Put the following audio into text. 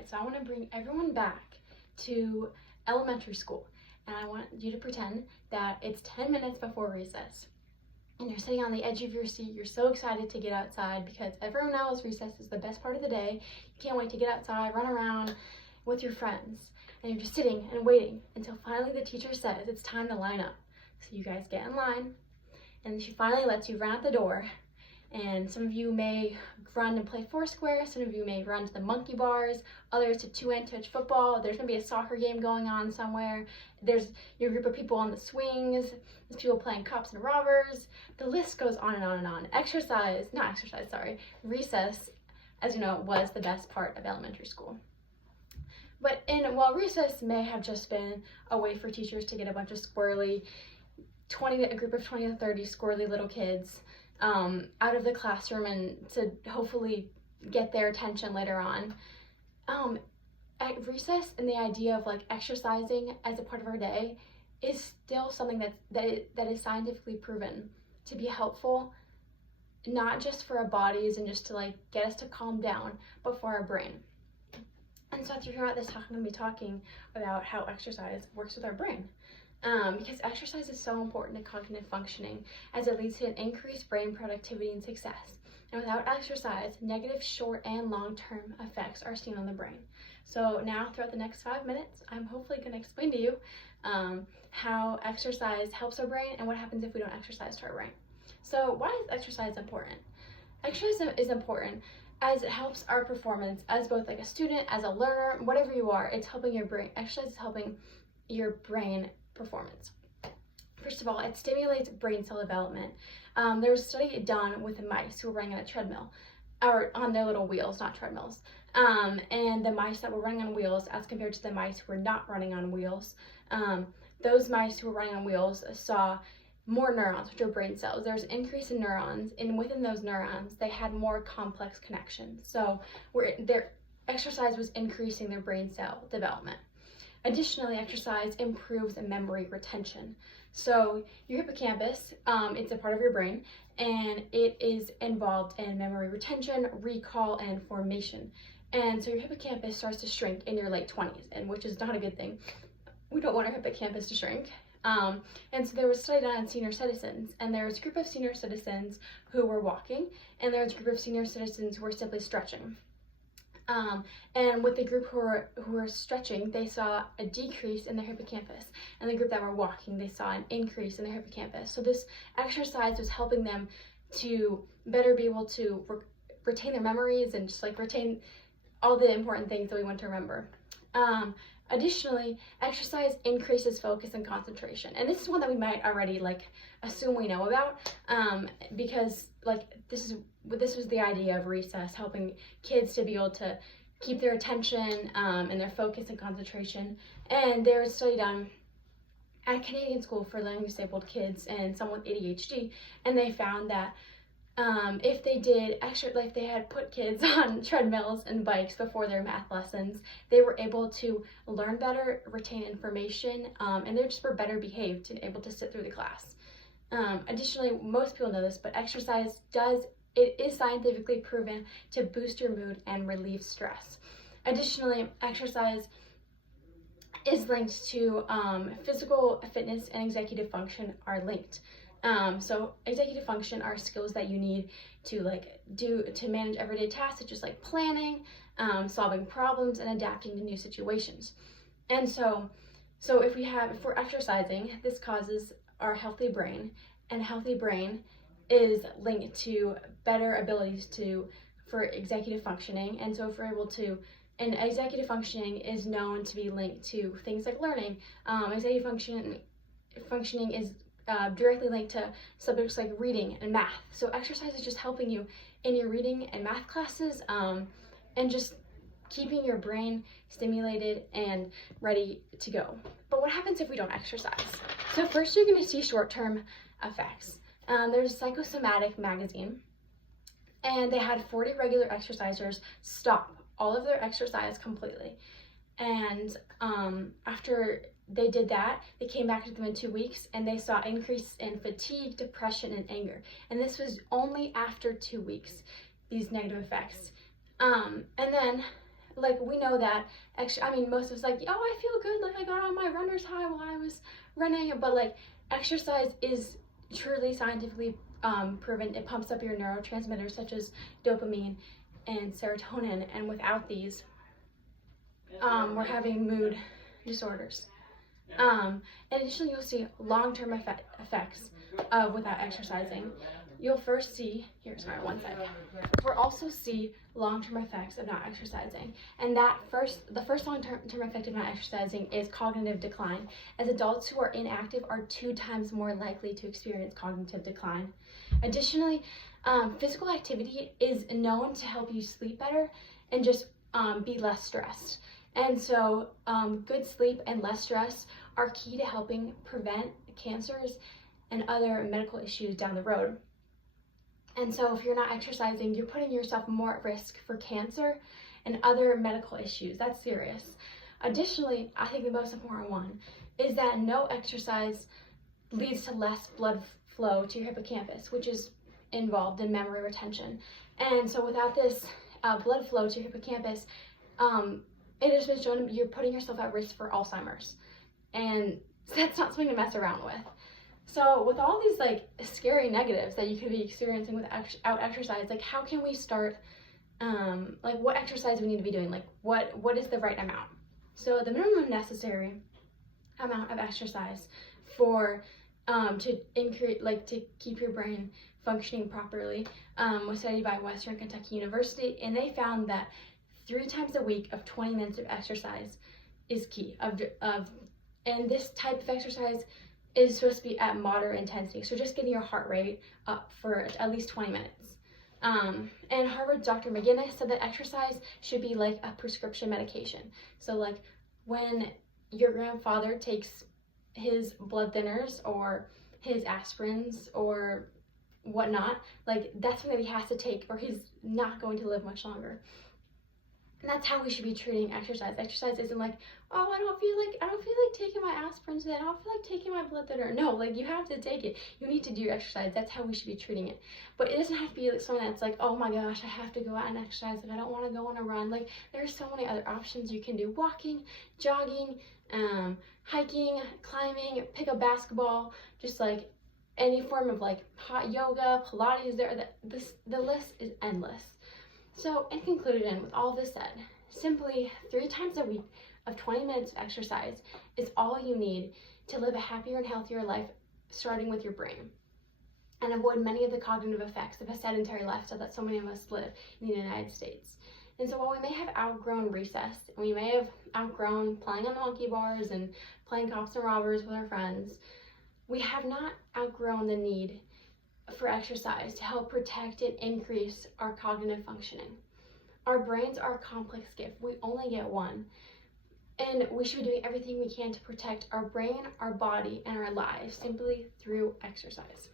Alright, so I want to bring everyone back to elementary school, and I want you to pretend that it's 10 minutes before recess. And you're sitting on the edge of your seat. You're so excited to get outside because everyone knows recess is the best part of the day. You can't wait to get outside, run around with your friends. And you're just sitting and waiting until finally the teacher says it's time to line up. So you guys get in line, and she finally lets you run out the door. And some of you may run and play Foursquare, some of you may run to the monkey bars, others to two-hand touch football. There's gonna be a soccer game going on somewhere. There's your group of people on the swings, there's people playing cops and robbers. The list goes on and on and on. Recess, as you know, was the best part of elementary school. But while recess may have just been a way for teachers to get a bunch of squirrely, a group of 20 to 30 squirrely little kids out of the classroom and to hopefully get their attention later on. At recess, and the idea of like exercising as a part of our day is still something that is scientifically proven to be helpful, not just for our bodies and just to like get us to calm down, but for our brain. And so throughout this talk, I'm going to be talking about how exercise works with our brain. Because exercise is so important to cognitive functioning as it leads to an increased brain productivity and success. And without exercise, negative short and long-term effects are seen on the brain. So now throughout the next 5 minutes, I'm hopefully going to explain to you how exercise helps our brain and what happens if we don't exercise to our brain. So why is exercise important? Exercise is important as it helps our performance as both like a student, as a learner, whatever you are, it's helping your brain. Exercise is helping your brain performance. First of all, it stimulates brain cell development. There was a study done with the mice who were running on a treadmill, or on their little wheels, not treadmills. And the mice that were running on wheels as compared to the mice who were not running on wheels, those mice who were running on wheels saw more neurons, which are brain cells. There's an increase in neurons, and within those neurons, they had more complex connections. So their exercise was increasing their brain cell development. Additionally, exercise improves memory retention. So your hippocampus, it's a part of your brain, and it is involved in memory retention, recall, and formation. And so your hippocampus starts to shrink in your late 20s, and which is not a good thing. We don't want our hippocampus to shrink. And so there was a study done on senior citizens, and there was a group of senior citizens who were walking, and there was a group of senior citizens who were simply stretching. And with the group who were stretching, they saw a decrease in their hippocampus, and the group that were walking, they saw an increase in their hippocampus. So this exercise was helping them to better be able to retain their memories and just like retain all the important things that we want to remember. Additionally, exercise increases focus and concentration. And this is one that we might already like assume we know about, because like this was the idea of recess, helping kids to be able to keep their attention and their focus and concentration. And there was a study done at Canadian School for Learning Disabled Kids and someone with ADHD, and they found that if they had put kids on treadmills and bikes before their math lessons, they were able to learn better, retain information, and they just were better behaved and able to sit through the class. Additionally, most people know this, but exercise is scientifically proven to boost your mood and relieve stress. Additionally, exercise is linked to physical fitness and executive function are linked. So executive function are skills that you need to to manage everyday tasks, such as like planning, solving problems, and adapting to new situations. And so if we're exercising, this causes our healthy brain, and a healthy brain is linked to better abilities for executive functioning. And so if we're able to, and executive functioning is known to be linked to things like learning. Executive functioning is directly linked to subjects like reading and math. So exercise is just helping you in your reading and math classes, and just keeping your brain stimulated and ready to go. But what happens if we don't exercise? So first, you're going to see short-term effects. There's Psychosomatic magazine, and they had 40 regular exercisers stop all of their exercise completely. And after they did that, they came back to them in 2 weeks, and they saw increase in fatigue, depression, and anger. And this was only after 2 weeks, these negative effects. And then like we know that most of us like, oh, I feel good, like I got on my runner's high while I was running, but like exercise is truly scientifically proven. It pumps up your neurotransmitters such as dopamine and serotonin, and without these, we're having mood disorders. And additionally, you'll see long-term effects without exercising. You'll first see, we'll also see long-term effects of not exercising. And the first long-term effect of not exercising is cognitive decline, as adults who are inactive are 2 times more likely to experience cognitive decline. Additionally, physical activity is known to help you sleep better and just be less stressed. And so good sleep and less stress are key to helping prevent cancers and other medical issues down the road. And so if you're not exercising, you're putting yourself more at risk for cancer and other medical issues. That's serious. Additionally, I think the most important one is that no exercise leads to less blood flow to your hippocampus, which is involved in memory retention. And so without this blood flow to your hippocampus, it has been shown you're putting yourself at risk for Alzheimer's. And that's not something to mess around with. So with all these like scary negatives that you could be experiencing without exercise, like how can we start, like what exercise do we need to be doing? Like what is the right amount? So the minimum necessary amount of exercise for to increase, like to keep your brain functioning properly was studied by Western Kentucky University, and they found that 3 times a week of 20 minutes of exercise is key. And this type of exercise is supposed to be at moderate intensity, so just getting your heart rate up for at least 20 minutes. And Harvard's Dr. McGinnis said that exercise should be like a prescription medication. So like when your grandfather takes his blood thinners or his aspirins or whatnot, like that's something that he has to take or he's not going to live much longer. And that's how we should be treating exercise. Exercise isn't like, oh, I don't feel like taking my aspirin today. I don't feel like taking my blood thinner. No, like you have to take it. You need to do exercise. That's how we should be treating it. But it doesn't have to be like something that's like, oh my gosh, I have to go out and exercise. Like I don't want to go on a run. Like there's so many other options you can do: walking, jogging, hiking, climbing, pick up basketball, just like any form of like hot yoga, Pilates. The list is endless. So in conclusion, with all this said, simply 3 times a week of 20 minutes of exercise is all you need to live a happier and healthier life, starting with your brain, and avoid many of the cognitive effects of a sedentary lifestyle that so many of us live in the United States. And so while we may have outgrown recess, and we may have outgrown playing on the monkey bars and playing cops and robbers with our friends, we have not outgrown the need for exercise to help protect and increase our cognitive functioning. Our brains are a complex gift. We only get one. And we should be doing everything we can to protect our brain, our body, and our lives simply through exercise.